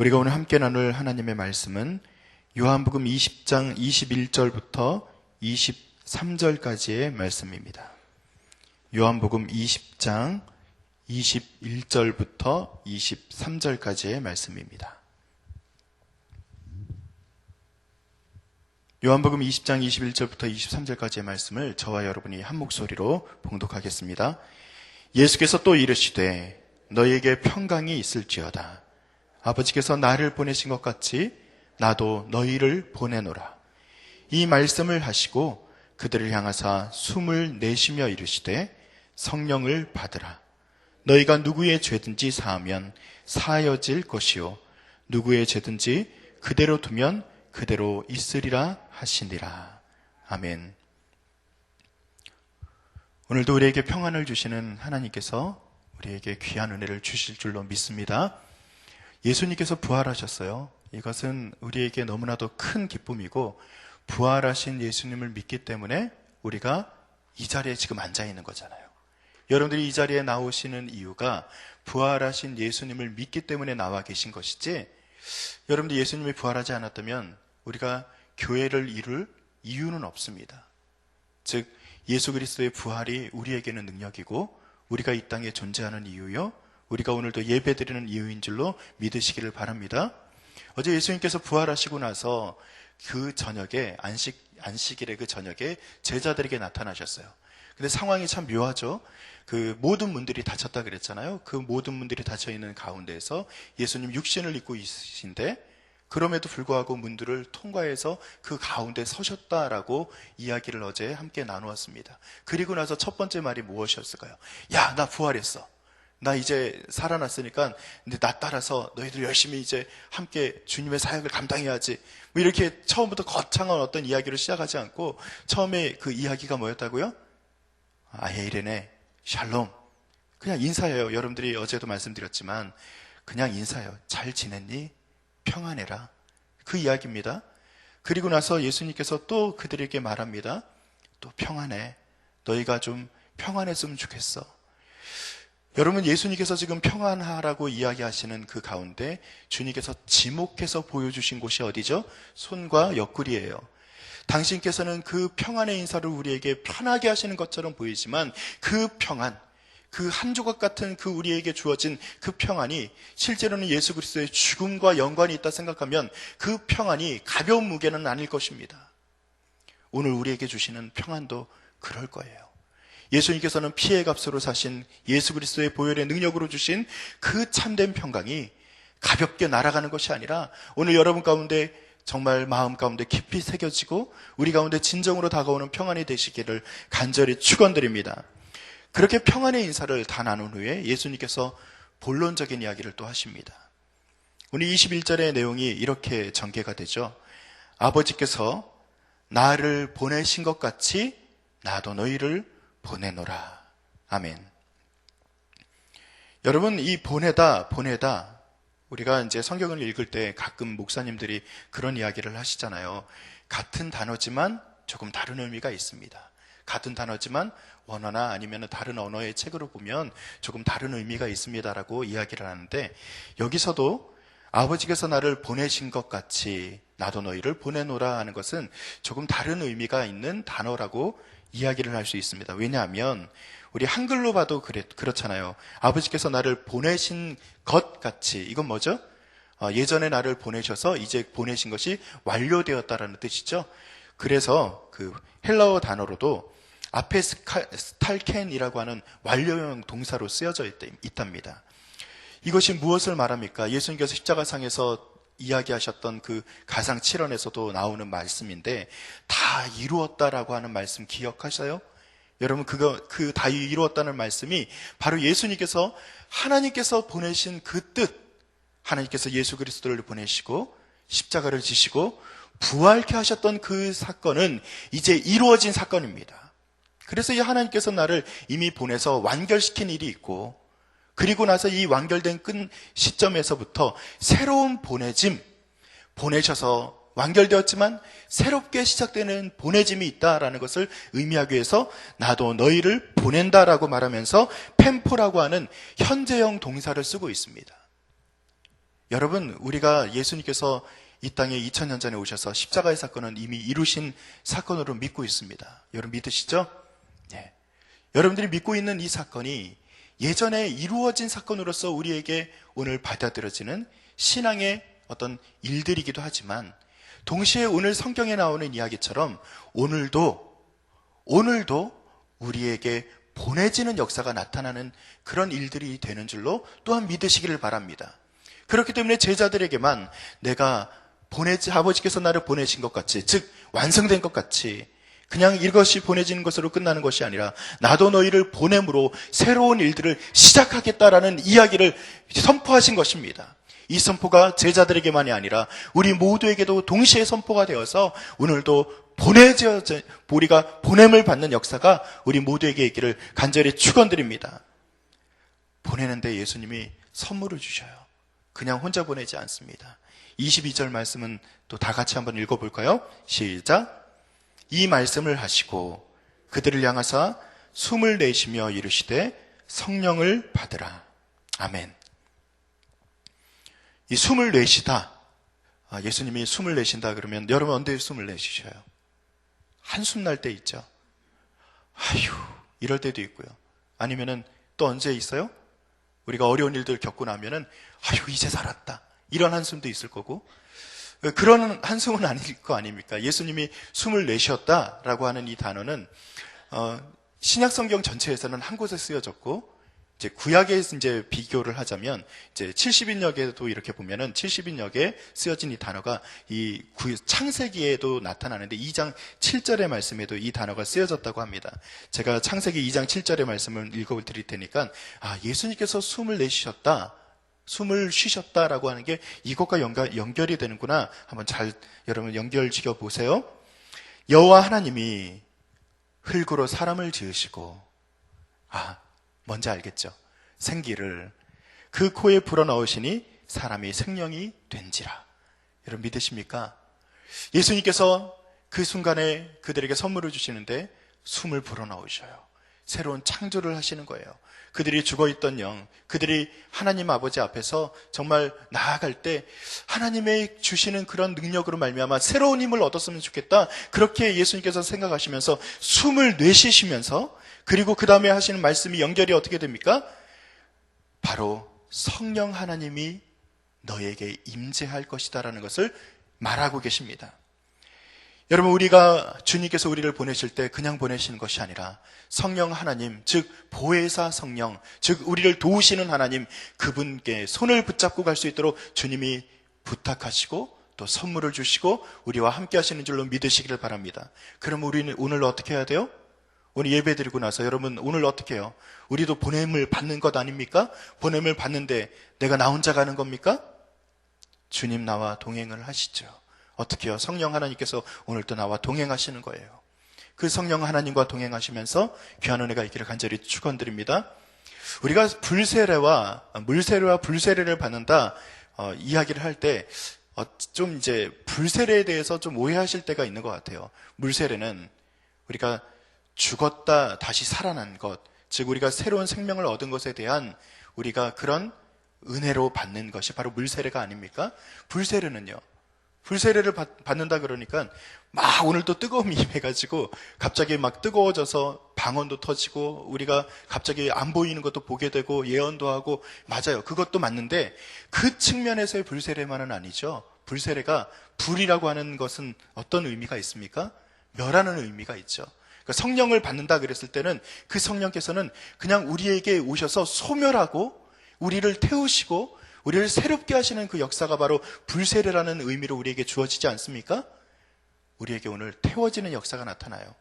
우리가 오늘 함께 나눌 하나님의 말씀은 요한복음 20장 21절부터 23절까지의 말씀입니다. 요한복음 20장 21절부터 23절까지의 말씀입니다. 요한복음 20장 21절부터 23절까지의 말씀을 저와 여러분이 한 목소리로 봉독하겠습니다. 예수께서 또 이르시되 너희에게 평강이 있을지어다. 아버지께서 나를 보내신 것 같이 나도 너희를 보내노라. 이 말씀을 하시고 그들을 향하사 숨을 내쉬며 이르시되 성령을 받으라. 너희가 누구의 죄든지 사하면 사하여질 것이요 누구의 죄든지 그대로 두면 그대로 있으리라 하시니라. 아멘. 오늘도 우리에게 평안을 주시는 하나님께서 우리에게 귀한 은혜를 주실 줄로 믿습니다. 예수님께서 부활하셨어요. 이것은 우리에게 너무나도 큰 기쁨이고 부활하신 예수님을 믿기 때문에 우리가 이 자리에 지금 앉아 있는 거잖아요. 여러분들이 이 자리에 나오시는 이유가 부활하신 예수님을 믿기 때문에 나와 계신 것이지, 여러분들 예수님이 부활하지 않았다면 우리가 교회를 이룰 이유는 없습니다. 즉 예수 그리스도의 부활이 우리에게는 능력이고 우리가 이 땅에 존재하는 이유요, 우리가 오늘도 예배드리는 이유인 줄로 믿으시기를 바랍니다. 어제 예수님께서 부활하시고 나서 그 저녁에 안식일의 그 저녁에 제자들에게 나타나셨어요. 근데 상황이 참 묘하죠. 그 모든 문들이 닫혔다 그랬잖아요. 그 모든 문들이 닫혀 있는 가운데에서 예수님 육신을 입고 있으신데 그럼에도 불구하고 문들을 통과해서 그 가운데 서셨다라고 이야기를 어제 함께 나누었습니다. 그리고 나서 첫 번째 말이 무엇이었을까요? 야, 나 부활했어. 나 이제 살아났으니까 근데 나 따라서 너희들 열심히 이제 함께 주님의 사역을 감당해야지. 뭐 이렇게 처음부터 거창한 어떤 이야기를 시작하지 않고 처음에 그 이야기가 뭐였다고요? 아헤이레네 샬롬. 그냥 인사예요. 여러분들이 어제도 말씀드렸지만 그냥 인사예요. 잘 지냈니? 평안해라. 그 이야기입니다. 그리고 나서 예수님께서 또 그들에게 말합니다. 또 평안해. 너희가 좀 평안했으면 좋겠어. 여러분, 예수님께서 지금 평안하라고 이야기하시는 그 가운데 주님께서 지목해서 보여주신 곳이 어디죠? 손과 옆구리예요. 당신께서는 그 평안의 인사를 우리에게 편하게 하시는 것처럼 보이지만 그 평안, 그 한 조각 같은 그 우리에게 주어진 그 평안이 실제로는 예수 그리스도의 죽음과 연관이 있다 생각하면 그 평안이 가벼운 무게는 아닐 것입니다. 오늘 우리에게 주시는 평안도 그럴 거예요. 예수님께서는 피의 값으로 사신 예수 그리스도의 보혈의 능력으로 주신 그 참된 평강이 가볍게 날아가는 것이 아니라 오늘 여러분 가운데 정말 마음 가운데 깊이 새겨지고 우리 가운데 진정으로 다가오는 평안이 되시기를 간절히 축원드립니다. 그렇게 평안의 인사를 다 나눈 후에 예수님께서 본론적인 이야기를 또 하십니다. 오늘 21절의 내용이 이렇게 전개가 되죠. 아버지께서 나를 보내신 것 같이 나도 너희를 보내노라. 아멘. 여러분, 이 보내다 우리가 이제 성경을 읽을 때 가끔 목사님들이 그런 이야기를 하시잖아요. 같은 단어지만 조금 다른 의미가 있습니다. 같은 단어지만 원어나 아니면 다른 언어의 책으로 보면 조금 다른 의미가 있습니다라고 이야기를 하는데, 여기서도 아버지께서 나를 보내신 것 같이 나도 너희를 보내노라 하는 것은 조금 다른 의미가 있는 단어라고 이야기를 할 수 있습니다. 왜냐하면 우리 한글로 봐도 그렇잖아요. 아버지께서 나를 보내신 것 같이, 이건 뭐죠? 예전에 나를 보내셔서 이제 보내신 것이 완료되었다라는 뜻이죠. 그래서 그 헬라어 단어로도 앞에 스탈켄이라고 하는 완료형 동사로 쓰여져 있답니다. 이것이 무엇을 말합니까? 예수님께서 십자가상에서 이야기하셨던 그 가상 7원에서도 나오는 말씀인데, 다 이루었다라고 하는 말씀 기억하셔요? 여러분, 그 다 이루었다는 말씀이 바로 예수님께서 하나님께서 보내신 그 뜻, 하나님께서 예수 그리스도를 보내시고 십자가를 지시고 부활케 하셨던 그 사건은 이제 이루어진 사건입니다. 그래서 이 하나님께서 나를 이미 보내서 완결시킨 일이 있고, 그리고 나서 이 완결된 끝 시점에서부터 새로운 보내셔서 완결되었지만 새롭게 시작되는 보내짐이 있다라는 것을 의미하기 위해서 나도 너희를 보낸다라고 말하면서 펜포라고 하는 현재형 동사를 쓰고 있습니다. 여러분, 우리가 예수님께서 이 땅에 2000년 전에 오셔서 십자가의 사건은 이미 이루신 사건으로 믿고 있습니다. 여러분 믿으시죠? 네. 여러분들이 믿고 있는 이 사건이 예전에 이루어진 사건으로서 우리에게 오늘 받아들여지는 신앙의 어떤 일들이기도 하지만, 동시에 오늘 성경에 나오는 이야기처럼 오늘도 우리에게 보내지는 역사가 나타나는 그런 일들이 되는 줄로 또한 믿으시기를 바랍니다. 그렇기 때문에 제자들에게만 내가 아버지께서 나를 보내신 것 같이, 즉 완성된 것 같이 그냥 이것이 보내지는 것으로 끝나는 것이 아니라 나도 너희를 보냄으로 새로운 일들을 시작하겠다라는 이야기를 선포하신 것입니다. 이 선포가 제자들에게만이 아니라 우리 모두에게도 동시에 선포가 되어서 오늘도 우리가 보냄을 받는 역사가 우리 모두에게 있기를 간절히 축원드립니다. 보내는데 예수님이 선물을 주셔요. 그냥 혼자 보내지 않습니다. 22절 말씀은 또 다 같이 한번 읽어볼까요? 시작. 이 말씀을 하시고 그들을 향하사 숨을 내쉬며 이르시되 성령을 받으라. 아멘. 이 숨을 내쉬다. 예수님이 숨을 내쉰다 그러면 여러분 언제 숨을 내쉬셔요? 한숨 날 때 있죠. 아휴, 이럴 때도 있고요. 아니면은 또 언제 있어요? 우리가 어려운 일들 겪고 나면은 아휴, 이제 살았다. 이런 한숨도 있을 거고, 그런 한숨은 아닐 거 아닙니까? 예수님이 숨을 내쉬었다라고 하는 이 단어는 신약 성경 전체에서는 한 곳에 쓰여졌고, 이제 구약에 이제 비교를 하자면 이제 70인역에도 이렇게 보면은 70인역에 쓰여진 이 단어가 이 창세기에도 나타나는데 2장 7절의 말씀에도 이 단어가 쓰여졌다고 합니다. 제가 창세기 2장 7절의 말씀을 읽어 드릴 테니까 예수님께서 숨을 내쉬셨다, 숨을 쉬셨다라고 하는 게 이것과 연결이 되는구나. 한번 잘 여러분 연결지켜 보세요. 여호와 하나님이 흙으로 사람을 지으시고, 뭔지 알겠죠? 생기를 그 코에 불어넣으시니 사람이 생명이 된지라. 여러분 믿으십니까? 예수님께서 그 순간에 그들에게 선물을 주시는데 숨을 불어넣으셔요. 새로운 창조를 하시는 거예요. 그들이 죽어있던 영, 그들이 하나님 아버지 앞에서 정말 나아갈 때 하나님의 주시는 그런 능력으로 말미암아 새로운 힘을 얻었으면 좋겠다. 그렇게 예수님께서 생각하시면서 숨을 내쉬시면서, 그리고 그 다음에 하시는 말씀이 연결이 어떻게 됩니까? 바로 성령 하나님이 너에게 임재할 것이다라는 것을 말하고 계십니다. 여러분, 우리가 주님께서 우리를 보내실 때 그냥 보내시는 것이 아니라 성령 하나님, 즉 보혜사 성령, 즉 우리를 도우시는 하나님, 그분께 손을 붙잡고 갈 수 있도록 주님이 부탁하시고 또 선물을 주시고 우리와 함께 하시는 줄로 믿으시기를 바랍니다. 그럼 우리는 오늘 어떻게 해야 돼요? 오늘 예배 드리고 나서 여러분 오늘 어떻게 해요? 우리도 보냄을 받는 것 아닙니까? 보냄을 받는데 내가 나 혼자 가는 겁니까? 주님 나와 동행을 하시죠. 어떻게 해요? 성령 하나님께서 오늘도 나와 동행하시는 거예요. 그 성령 하나님과 동행하시면서 귀한 은혜가 있기를 간절히 축원드립니다. 우리가 물세례와 불세례를 받는다 이야기를 할 때 좀 이제 불세례에 대해서 좀 오해하실 때가 있는 것 같아요. 물세례는 우리가 죽었다 다시 살아난 것, 즉 우리가 새로운 생명을 얻은 것에 대한 우리가 그런 은혜로 받는 것이 바로 물세례가 아닙니까? 불세례는요, 불세례를 받는다 그러니까 막 오늘 또 뜨거움이 임해가지고 갑자기 막 뜨거워져서 방언도 터지고 우리가 갑자기 안 보이는 것도 보게 되고 예언도 하고, 맞아요. 그것도 맞는데 그 측면에서의 불세례만은 아니죠. 불세례가 불이라고 하는 것은 어떤 의미가 있습니까? 멸하는 의미가 있죠. 그러니까 성령을 받는다 그랬을 때는 그 성령께서는 그냥 우리에게 오셔서 소멸하고 우리를 태우시고 우리를 새롭게 하시는 그 역사가 바로 불세례라는 의미로 우리에게 주어지지 않습니까? 우리에게 오늘 태워지는 역사가 나타나요.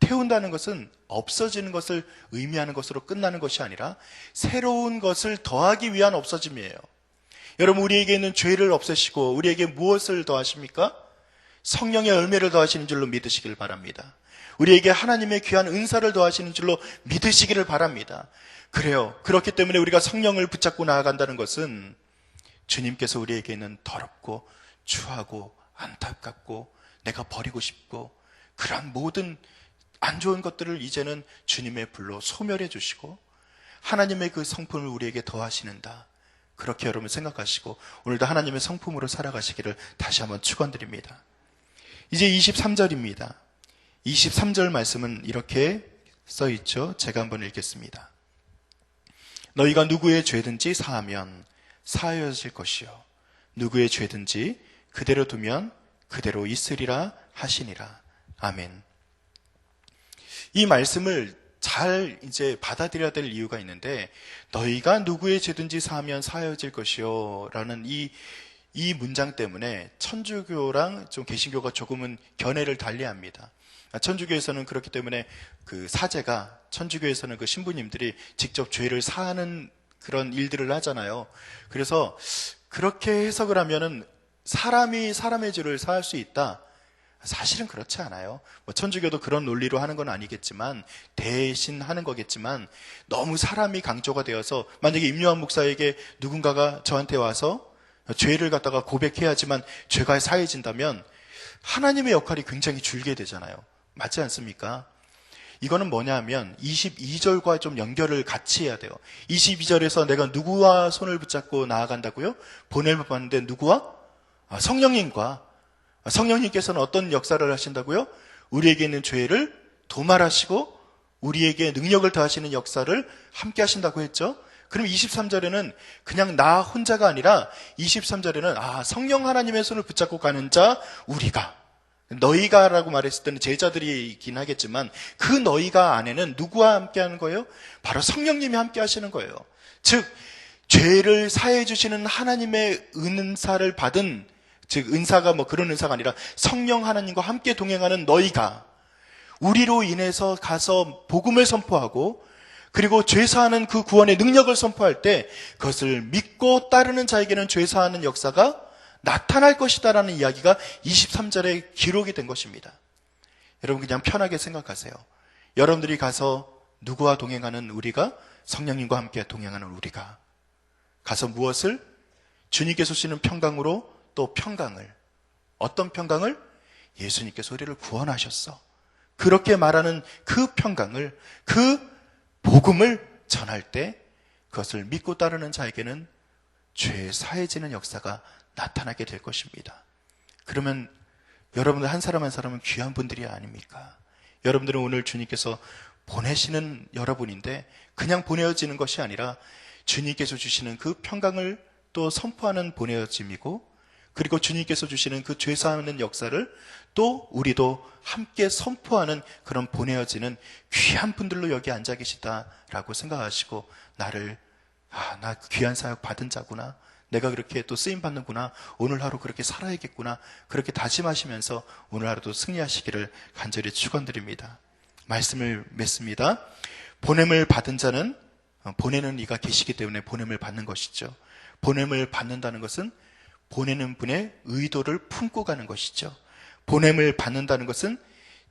태운다는 것은 없어지는 것을 의미하는 것으로 끝나는 것이 아니라 새로운 것을 더하기 위한 없어짐이에요. 여러분, 우리에게 있는 죄를 없애시고 우리에게 무엇을 더하십니까? 성령의 열매를 더하시는 줄로 믿으시길 바랍니다. 우리에게 하나님의 귀한 은사를 더하시는 줄로 믿으시기를 바랍니다. 그래요. 그렇기 때문에 우리가 성령을 붙잡고 나아간다는 것은 주님께서 우리에게 있는 더럽고 추하고 안타깝고 내가 버리고 싶고 그런 모든 안 좋은 것들을 이제는 주님의 불로 소멸해 주시고 하나님의 그 성품을 우리에게 더하시는다. 그렇게 여러분 생각하시고 오늘도 하나님의 성품으로 살아가시기를 다시 한번 축원드립니다. 이제 23절입니다. 23절 말씀은 이렇게 써 있죠. 제가 한번 읽겠습니다. 너희가 누구의 죄든지 사하면 사하여질 것이요 누구의 죄든지 그대로 두면 그대로 있으리라 하시니라. 아멘. 이 말씀을 잘 이제 받아들여야 될 이유가 있는데, 너희가 누구의 죄든지 사하면 사하여질 것이요 라는 이 문장 때문에 천주교랑 좀 개신교가 조금은 견해를 달리합니다. 천주교에서는 그렇기 때문에 그 사제가, 천주교에서는 그 신부님들이 직접 죄를 사하는 그런 일들을 하잖아요. 그래서 그렇게 해석을 하면은 사람이 사람의 죄를 사할 수 있다. 사실은 그렇지 않아요. 천주교도 그런 논리로 하는 건 아니겠지만, 대신 하는 거겠지만, 너무 사람이 강조가 되어서 만약에 임요한 목사에게 누군가가 저한테 와서 죄를 갖다가 고백해야지만 죄가 사해진다면 하나님의 역할이 굉장히 줄게 되잖아요. 맞지 않습니까? 이거는 뭐냐 하면 22절과 좀 연결을 같이 해야 돼요. 22절에서 내가 누구와 손을 붙잡고 나아간다고요? 보냄을 받는데 누구와? 성령님과. 성령님께서는 어떤 역사를 하신다고요? 우리에게 있는 죄를 도말하시고 우리에게 능력을 더하시는 역사를 함께 하신다고 했죠. 그럼 23절에는 그냥 나 혼자가 아니라 23절에는 성령 하나님의 손을 붙잡고 가는 자 우리가, 너희가 라고 말했을 때는 제자들이긴 하겠지만 그 너희가 안에는 누구와 함께 하는 거예요? 바로 성령님이 함께 하시는 거예요. 즉 죄를 사해 주시는 하나님의 은사를 받은, 즉 은사가 그런 은사가 아니라 성령 하나님과 함께 동행하는 너희가 우리로 인해서 가서 복음을 선포하고 그리고 죄사하는 그 구원의 능력을 선포할 때 그것을 믿고 따르는 자에게는 죄사하는 역사가 나타날 것이다라는 이야기가 23절에 기록이 된 것입니다. 여러분 그냥 편하게 생각하세요. 여러분들이 가서 누구와 동행하는 우리가? 성령님과 함께 동행하는 우리가 가서 무엇을? 주님께서 주시는 평강으로 또 평강을, 어떤 평강을? 예수님께서 우리를 구원하셨어. 그렇게 말하는 그 평강을, 그 복음을 전할 때 그것을 믿고 따르는 자에게는 죄 사해지는 역사가 나타나게 될 것입니다. 그러면 여러분들 한 사람 한 사람은 귀한 분들이 아닙니까? 여러분들은 오늘 주님께서 보내시는 여러분인데 그냥 보내어지는 것이 아니라 주님께서 주시는 그 평강을 또 선포하는 보내어짐이고, 그리고 주님께서 주시는 그 죄사하는 역사를 또 우리도 함께 선포하는 그런 보내어지는 귀한 분들로 여기 앉아 계시다라고 생각하시고, 나를 나 귀한 사역 받은 자구나, 내가 그렇게 또 쓰임받는구나, 오늘 하루 그렇게 살아야겠구나, 그렇게 다짐하시면서 오늘 하루도 승리하시기를 간절히 축원드립니다. 말씀을 맺습니다. 보냄을 받은 자는 보내는 이가 계시기 때문에 보냄을 받는 것이죠. 보냄을 받는다는 것은 보내는 분의 의도를 품고 가는 것이죠. 보냄을 받는다는 것은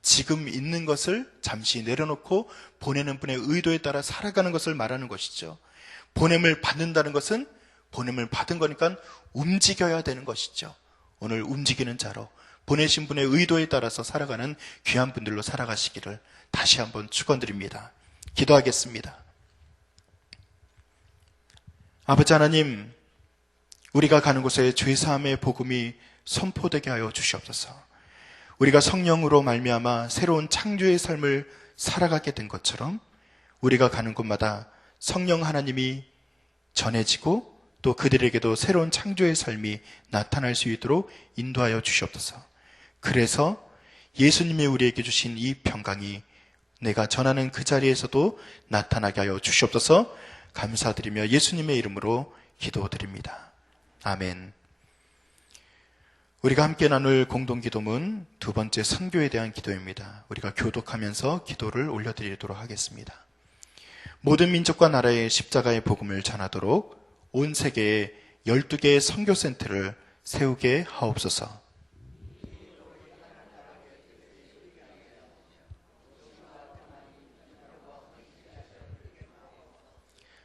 지금 있는 것을 잠시 내려놓고 보내는 분의 의도에 따라 살아가는 것을 말하는 것이죠. 보냄을 받는다는 것은 보냄을 받은 거니까 움직여야 되는 것이죠. 오늘 움직이는 자로 보내신 분의 의도에 따라서 살아가는 귀한 분들로 살아가시기를 다시 한번 축원드립니다. 기도하겠습니다. 아버지 하나님, 우리가 가는 곳에 죄사함의 복음이 선포되게 하여 주시옵소서. 우리가 성령으로 말미암아 새로운 창조의 삶을 살아가게 된 것처럼 우리가 가는 곳마다 성령 하나님이 전해지고 또 그들에게도 새로운 창조의 삶이 나타날 수 있도록 인도하여 주시옵소서. 그래서 예수님이 우리에게 주신 이 평강이 내가 전하는 그 자리에서도 나타나게 하여 주시옵소서. 감사드리며 예수님의 이름으로 기도드립니다. 아멘. 우리가 함께 나눌 공동기도문 두 번째 선교에 대한 기도입니다. 우리가 교독하면서 기도를 올려드리도록 하겠습니다. 모든 민족과 나라의 십자가의 복음을 전하도록 온 세계에 12개의 선교센터를 세우게 하옵소서.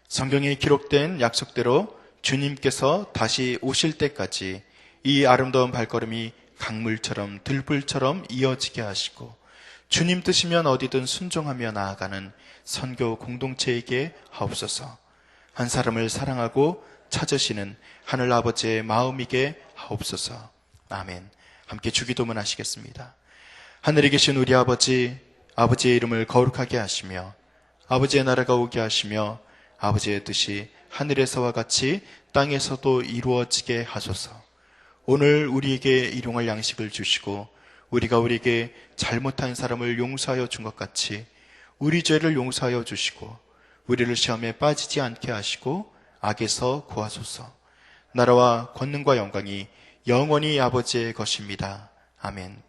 성경에 기록된 약속대로 주님께서 다시 오실 때까지 이 아름다운 발걸음이 강물처럼 들불처럼 이어지게 하시고 주님 뜻이면 어디든 순종하며 나아가는 선교 공동체에게 하옵소서. 한 사람을 사랑하고 찾으시는 하늘 아버지의 마음이게 하옵소서. 아멘. 함께 주기도문 하시겠습니다. 하늘에 계신 우리 아버지, 아버지의 이름을 거룩하게 하시며 아버지의 나라가 오게 하시며 아버지의 뜻이 하늘에서와 같이 땅에서도 이루어지게 하소서. 오늘 우리에게 일용할 양식을 주시고 우리가 우리에게 잘못한 사람을 용서하여 준 것 같이 우리 죄를 용서하여 주시고 우리를 시험에 빠지지 않게 하시고 악에서 구하소서. 나라와 권능과 영광이 영원히 아버지의 것입니다. 아멘.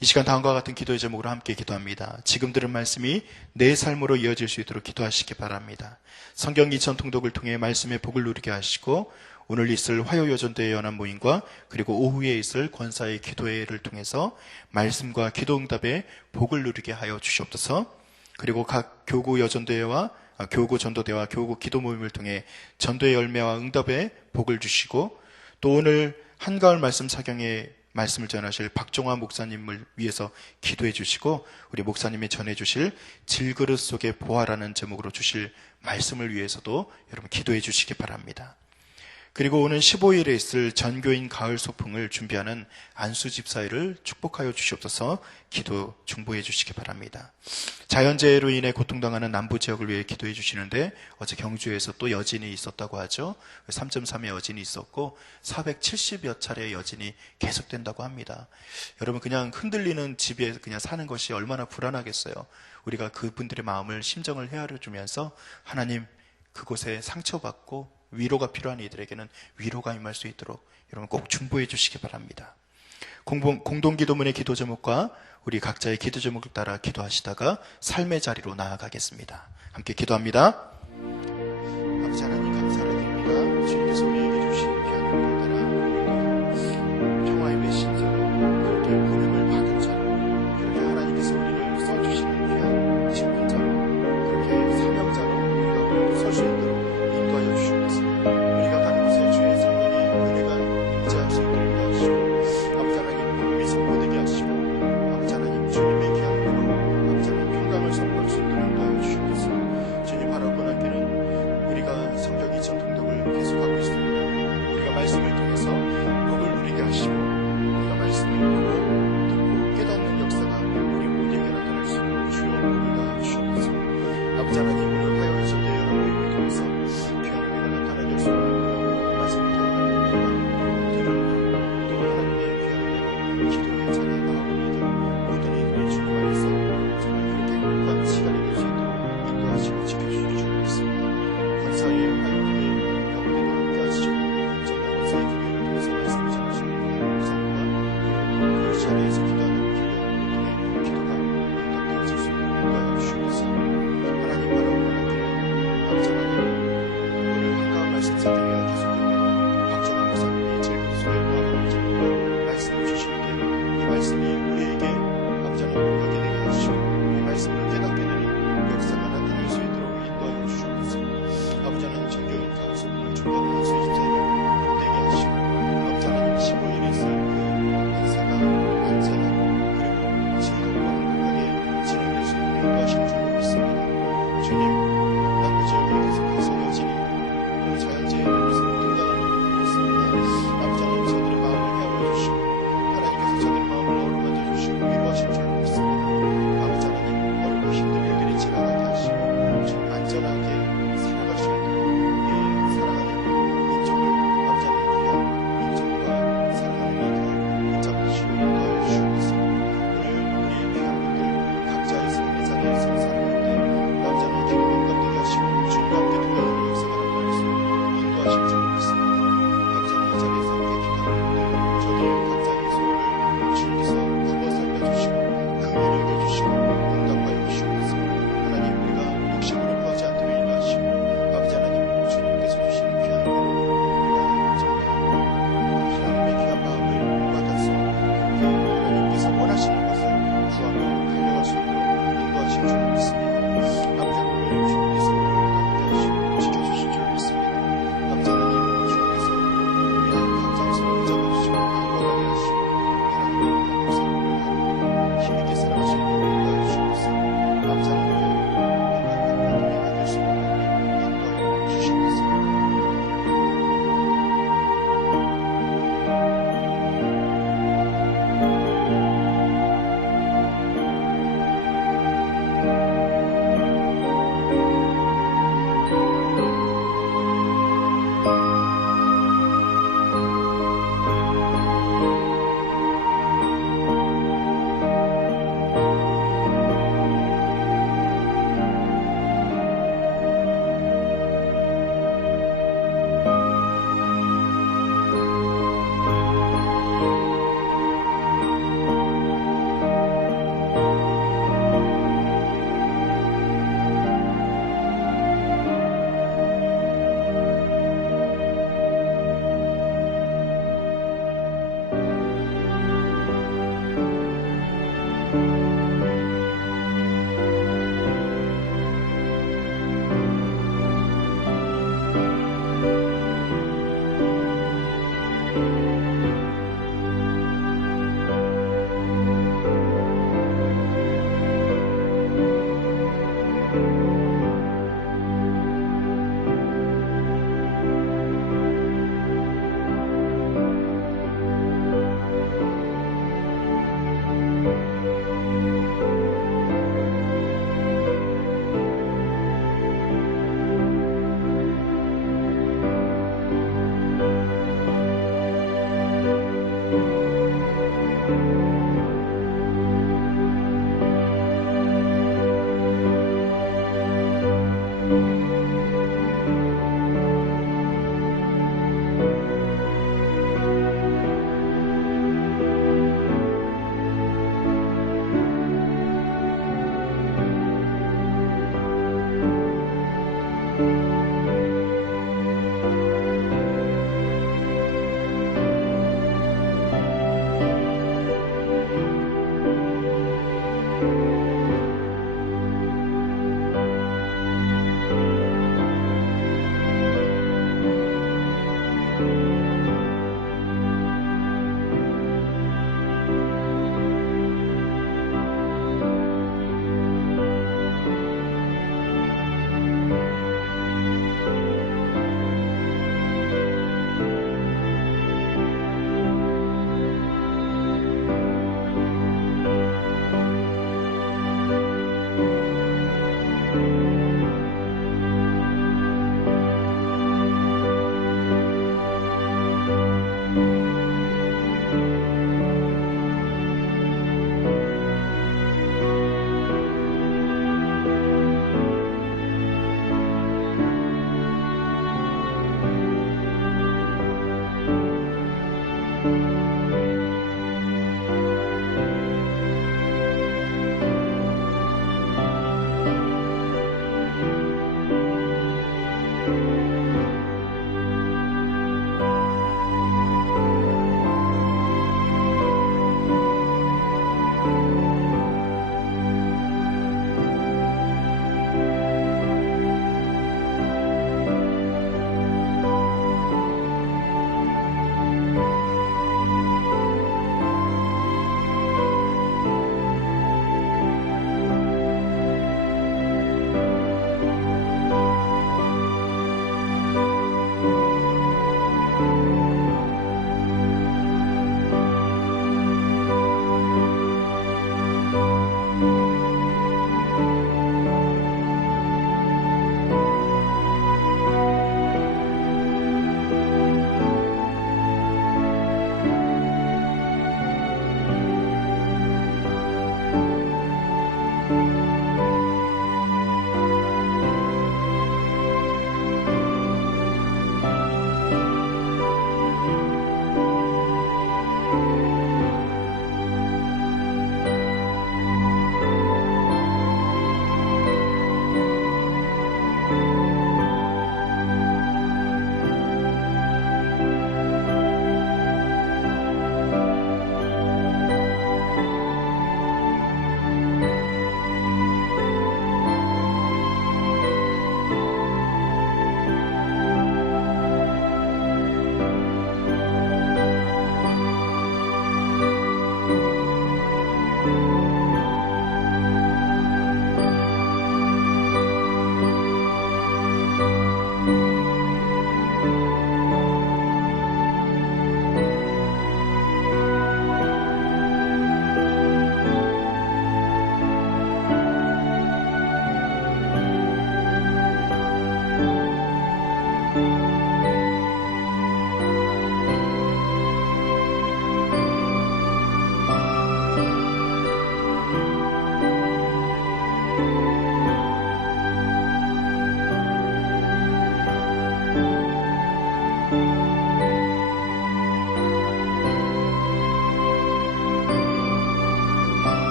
이 시간 다음과 같은 기도의 제목으로 함께 기도합니다. 지금 들은 말씀이 내 삶으로 이어질 수 있도록 기도하시기 바랍니다. 성경 2000 통독을 통해 말씀의 복을 누리게 하시고 오늘 있을 화요여전도의 연합 모임과 그리고 오후에 있을 권사의 기도회를 통해서 말씀과 기도 응답의 복을 누리게 하여 주시옵소서. 그리고 각 교구 여전도회와 교구 전도대와 교구 기도 모임을 통해 전도의 열매와 응답의 복을 주시고 또 오늘 한가을 말씀 사경의 말씀을 전하실 박종화 목사님을 위해서 기도해 주시고 우리 목사님이 전해 주실 질그릇 속의 보화라는 제목으로 주실 말씀을 위해서도 여러분 기도해 주시기 바랍니다. 그리고 오는 15일에 있을 전교인 가을 소풍을 준비하는 안수 집사회를 축복하여 주시옵소서. 기도 중보해 주시기 바랍니다. 자연재해로 인해 고통당하는 남부 지역을 위해 기도해 주시는데 어제 경주에서 또 여진이 있었다고 하죠. 3.3의 여진이 있었고 470여 차례의 여진이 계속된다고 합니다. 여러분 그냥 흔들리는 집에 그냥 사는 것이 얼마나 불안하겠어요. 우리가 그분들의 마음을 심정을 헤아려 주면서 하나님 그곳에 상처받고 위로가 필요한 이들에게는 위로가 임할 수 있도록 여러분 꼭 중보해 주시기 바랍니다. 공동기도문의 기도 제목과 우리 각자의 기도 제목을 따라 기도하시다가 삶의 자리로 나아가겠습니다. 함께 기도합니다. 아버지 하나님 감사를 드립니다. 주님께서 우리에게 주신 귀한 은혜를 따라 평화의 메신저로 그렇게 보냄을 받은 자로 그렇게 하나님께서 우리를 써주시는 귀한 직분자로 그렇게 사명자로 우리가 오늘도 설 수 있도록 인도하여 주시옵소서. 우리가 가는 곳에 주의 성령의 은혜가 임재할 수 있도록 인도하시고 아버지 하나님 복음이 선포되게 하시고 아버지 하나님 주님의 귀한 은혜로 아버지 하나님 평강을 선포할 수 있도록 인도하여 주시옵소서. 주님 바라보는 길은